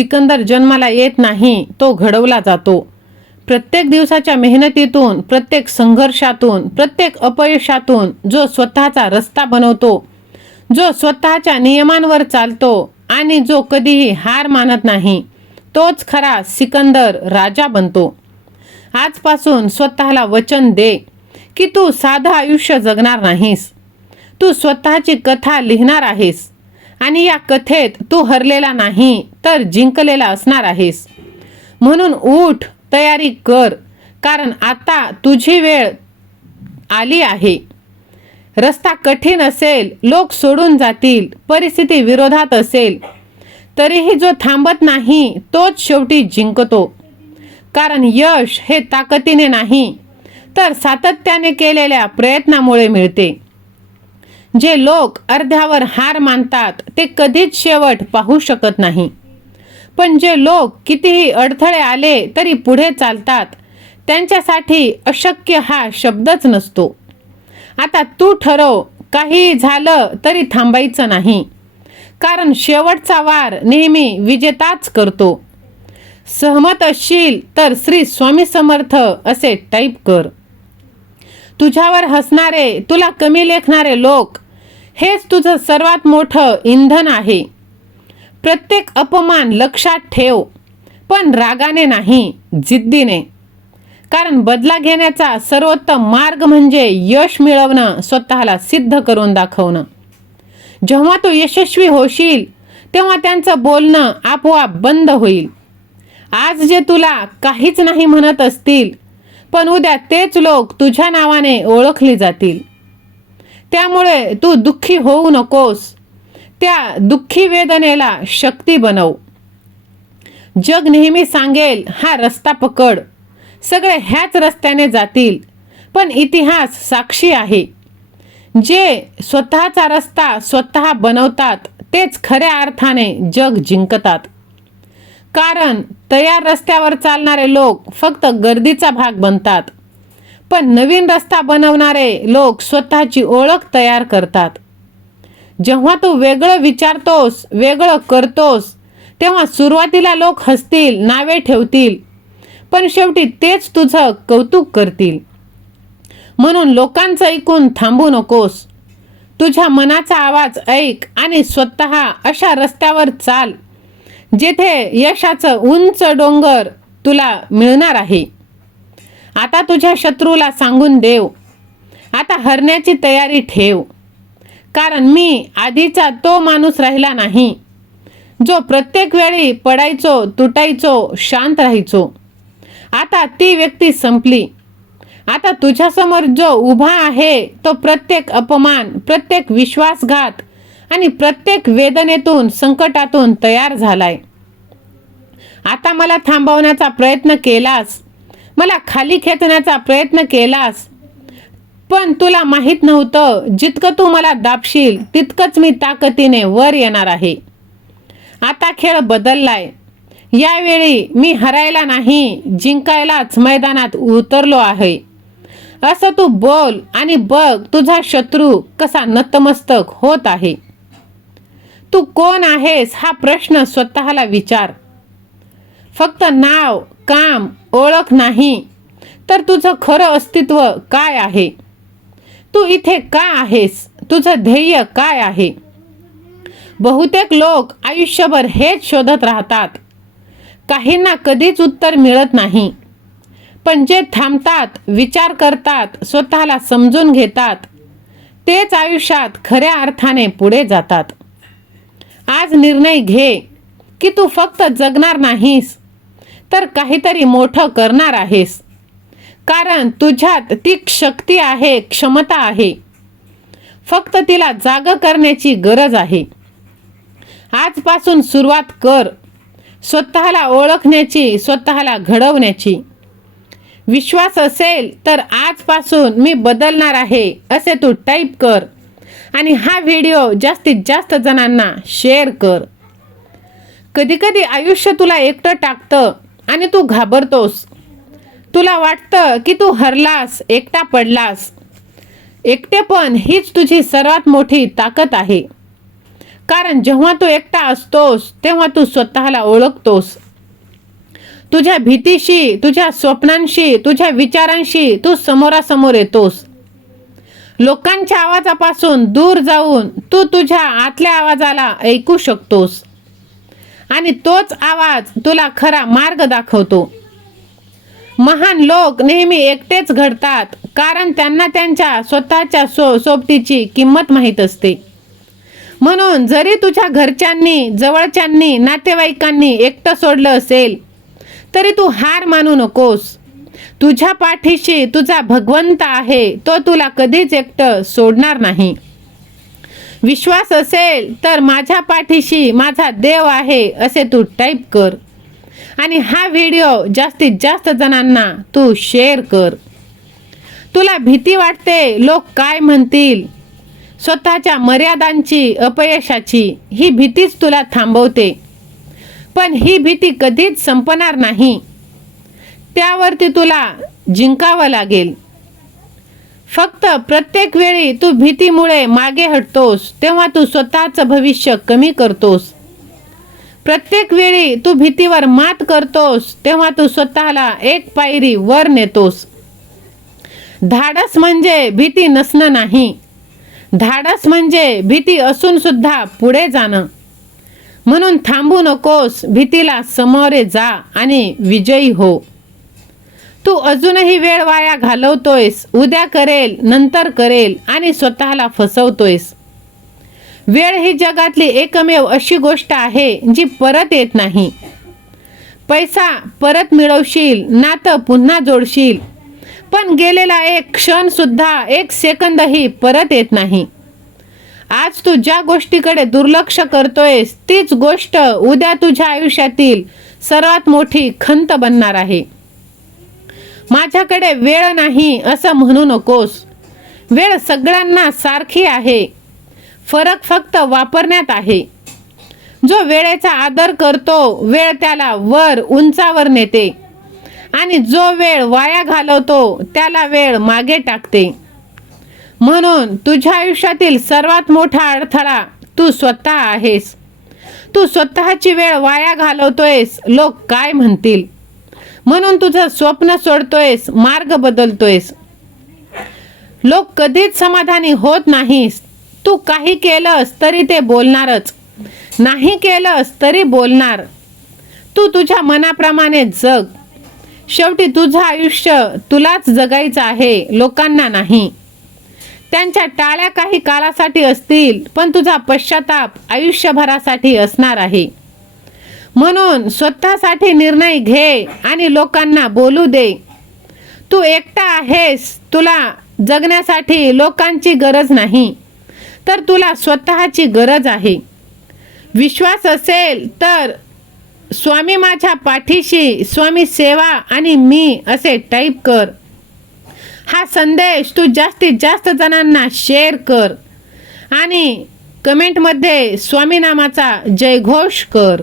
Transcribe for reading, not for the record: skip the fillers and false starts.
सिकंदर जन्माला येत नाही, तो घडवला जातो. प्रत्येक दिवसाच्या मेहनतीतून, प्रत्येक संघर्षातून, प्रत्येक अपयशातून जो स्वतःचा रस्ता बनवतो, जो स्वतःच्या नियमांवर चालतो आणि जो कधीही हार मानत नाही, तोच खरा सिकंदर राजा बनतो. आजपासून स्वतःला वचन दे की तू साधं आयुष्य जगणार नाहीस. तू स्वतःची कथा लिहिणार आहेस आणि या कथेत तू हरलेला नाही तर जिंकलेला असणार आहेस. म्हणून उठ, तयारी कर, कारण आता तुझी वेळ आली आहे. रस्ता कठीण असेल, लोक सोडून जातील, परिस्थिती विरोधात असेल, तरीही जो थांबत नाही तोच शेवटी जिंकतो. कारण यश हे ताकदीने नाही तर सातत्याने केलेल्या प्रयत्नामुळे मिळते. जे लोक अर्ध्यावर हार मानतात ते कधीच शेवट पाहू शकत नाही. पण जे लोक कितीही अडथळे आले तरी पुढे चालतात, त्यांच्यासाठी अशक्य हा शब्दच नसतो. आता तू ठरव, काही झालं तरी थांबायचं नाही, कारण शेवटचा वार नेहमी विजेताच करतो. सहमत असशील तर श्री स्वामी समर्थ असे टाईप कर. तुझ्यावर हसणारे, तुला कमी लेखणारे लोक हेच तुझं सर्वात मोठं इंधन आहे. प्रत्येक अपमान लक्षात ठेव, पण रागाने नाही, जिद्दीने. कारण बदला घेण्याचा सर्वोत्तम मार्ग म्हणजे यश मिळवणं, स्वतःला सिद्ध करून दाखवणं. जेव्हा तू यशस्वी होशील तेव्हा त्यांचं बोलणं आपोआप बंद होईल. आज जे तुला काहीच नाही म्हणत असतील, पण उद्या तेच लोक तुझ्या नावाने ओळखली जातील. त्यामुळे तू दुःखी होऊ नकोस, त्या दुःखी वेदनेला शक्ती बनव. जग नेहमी सांगेल हा रस्ता पकड, सगळे ह्याच रस्त्याने जातील, पण इतिहास साक्षी आहे. जे स्वतःचा रस्ता स्वतः बनवतात तेच खऱ्या अर्थाने जग जिंकतात. कारण तयार रस्त्यावर चालणारे लोक फक्त गर्दीचा भाग बनतात, पण नवीन रस्ता बनवणारे लोक स्वतःची ओळख तयार करतात. जेव्हा तू वेगळं विचारतोस, वेगळं करतोस, तेव्हा सुरुवातीला लोक हसतील, नावे ठेवतील, पण शेवटी तेच तुझं कौतुक करतील. म्हणून लोकांचं ऐकून थांबू नकोस. तुझ्या मनाचा आवाज ऐक आणि स्वतः अशा रस्त्यावर चाल जेथे यशाचं उंच डोंगर तुला मिळणार आहे. आता तुझ्या शत्रूला सांगून देव, आता हरण्याची तयारी ठेव. कारण मी आधीचा तो माणूस राहिला नाही, जो प्रत्येक वेळी पडायचो, तुटायचो, शांत राहायचो. आता ती व्यक्ती संपली. आता तुझ्यासमोर जो उभा आहे तो प्रत्येक अपमान, प्रत्येक विश्वासघात आणि प्रत्येक वेदनेतून, संकटातून तयार झालाय. आता मला थांबवण्याचा प्रयत्न केलास, मला खाली खेचण्याचा प्रयत्न केलास, पण तुला माहित नव्हतं जितकं तू मला दाबशील तितकंच मी ताकदीने वर येणार आहे. आता खेळ बदललाय. यावेळी मी हरायला नाही, जिंकायलाच मैदानात उतरलो आहे. असं तू बोल आणि बघ तुझा शत्रू कसा नतमस्तक होत आहे. तू कोण आहेस हा प्रश्न स्वतःला विचार. फक्त नाव, काम, ओळख नाही, तर तुझं खरं अस्तित्व काय आहे? तू इथे का आहेस? तुझं ध्येय काय आहे? बहुतेक लोक आयुष्यभर हेच शोधत राहतात. काहींना कधीच उत्तर मिळत नाही, पण जे थांबतात, विचार करतात, स्वतःला समजून घेतात, तेच आयुष्यात खऱ्या अर्थाने पुढे जातात. आज निर्णय घे की तू फक्त जगणार नाहीस, तर काहीतरी मोठं करणार आहेस. कारण तुझ्यात ती शक्ती आहे, क्षमता आहे. फक्त तिला जाग करण्याची गरज आहे. आजपासून सुरुवात कर, स्वतःला ओळखण्याची, स्वतःला घडवण्याची. विश्वास असेल तर आजपासून मी बदलणार आहे असे तू टाईप कर आणि हा व्हिडिओ जास्तीत जास्त जणांना शेअर कर. कधीकधी आयुष्य तुला एकटं टाकतं आणि तू घाबरतोस. तुला वाटतं की तू हरलास, एकटा पडलास. एकटेपण हीच तुझी सर्वात मोठी ताकद आहे. कारण जेव्हा तू एकटा असतोस तेव्हा तू स्वतःला ओळखतोस. तुझ्या भीतीशी, तुझ्या स्वप्नांशी, तुझ्या विचारांशी तू समोरासमोर येतोस. लोकांच्या आवाजापासून दूर जाऊन तू तुझ्या आतल्या आवाजाला ऐकू शकतोस आणि तोच आवाज तुला खरा मार्ग दाखवतो. महान लोक नेहमी एकटेच घडतात, कारण त्यांना त्यांच्या स्वतःच्या सोबतीची किंमत माहीत असते. म्हणून जरी तुझ्या घरच्यांनी, जवळच्यांनी, नातेवाईकांनी एकटं सोडलं असेल तरी तू हार मानू नकोस. तुझ्या पाठीशी तुझा भगवंत आहे, तो तुला कधीच एकटं सोडणार नाही. विश्वास असेल तर माझ्या पाठीशी माझा देव आहे असे तू टाईप कर आणि हा व्हिडिओ जास्तीत जास्त जणांना तू शेअर कर. तुला भीती वाटते लोक काय म्हणतील, स्वतःच्या मर्यादांची, अपयशाची, ही भीतीच तुला थांबवते. पण ही भीती कधीच संपणार नाही. त्यावरती तुला जिंकावं लागेल. फक्त प्रत्येक वेळी तू भीतीमुळे मागे हटतोस तेव्हा तू स्वतःचं भविष्य कमी करतोस. प्रत्येक वेळी तू भीतीवर मात करतोस तेव्हा तू स्वतःला एक पायरी वर नेतोस. धाडस म्हणजे भीती नसणं नाही. धाडस म्हणजे भीती असून सुद्धा पुढे जाणं. म्हणून थांबू नकोस, भीतीला सामोरे जा आणि विजयी हो. तू अजूनही वेळ वाया घालवतोयस, उद्या करेल, नंतर करेल आणि स्वतःला फसवतोयस. वेळ ही जगातली एकमेव अशी गोष्ट आहे जी परत येत नाही. पैसा परत मिळवशील, नातं पुन्हा जोडशील, पण गेलेला एक क्षण सुद्धा, एक सेकंदही परत येत नाही. आज तू ज्या गोष्टीकडे दुर्लक्ष करतोयस तीच गोष्ट उद्या तुझ्या आयुष्यातील सर्वात मोठी खंत बनणार आहे. माझ्याकडे वेळ नाही असं म्हणू नकोस. वेळ सगळ्यांना सारखी आहे, फरक फक्त वापरण्यात आहे. जो वेळेचा आदर करतो वेळ त्याला वर, उंचावर नेते आणि जो वेळ वाया घालवतो त्याला वेळ मागे टाकते. म्हणून तुझ्या आयुष्यातील सर्वात मोठा अडथळा तू स्वतः आहेस. तू स्वतःची वेळ वाया घालवतोयस, लोक काय म्हणतील म्हणून तुझं स्वप्न सोडतोयस, मार्ग बदलतोयस. लोक कधीच समाधानी होत नाहीस. तू काही केलंस तरी ते बोलणारच, नाही केलंस तरी बोलणार. तू तुझ्या मनाप्रमाणे जग. शेवटी तुझं आयुष्य तुलाच जगायचं आहे, लोकांना नाही. त्यांच्या टाळ्या काही काळासाठी असतील, पण तुझा पश्चाताप आयुष्यभरासाठी असणार आहे. म्हणून स्वतःसाठी निर्णय घे आणि लोकांना बोलू दे. तू एकटा आहेस. तुला जगण्यासाठी लोकांची गरज नाही, तर तुला स्वतःची गरज आहे. विश्वास असेल तर स्वामी माझ्या पाठीशी, स्वामी सेवा आणि मी असे टाईप कर. हा संदेश तू जास्तीत जास्त जणांना शेअर कर आणि कमेंटमध्ये स्वामी नामाचा जयघोष कर.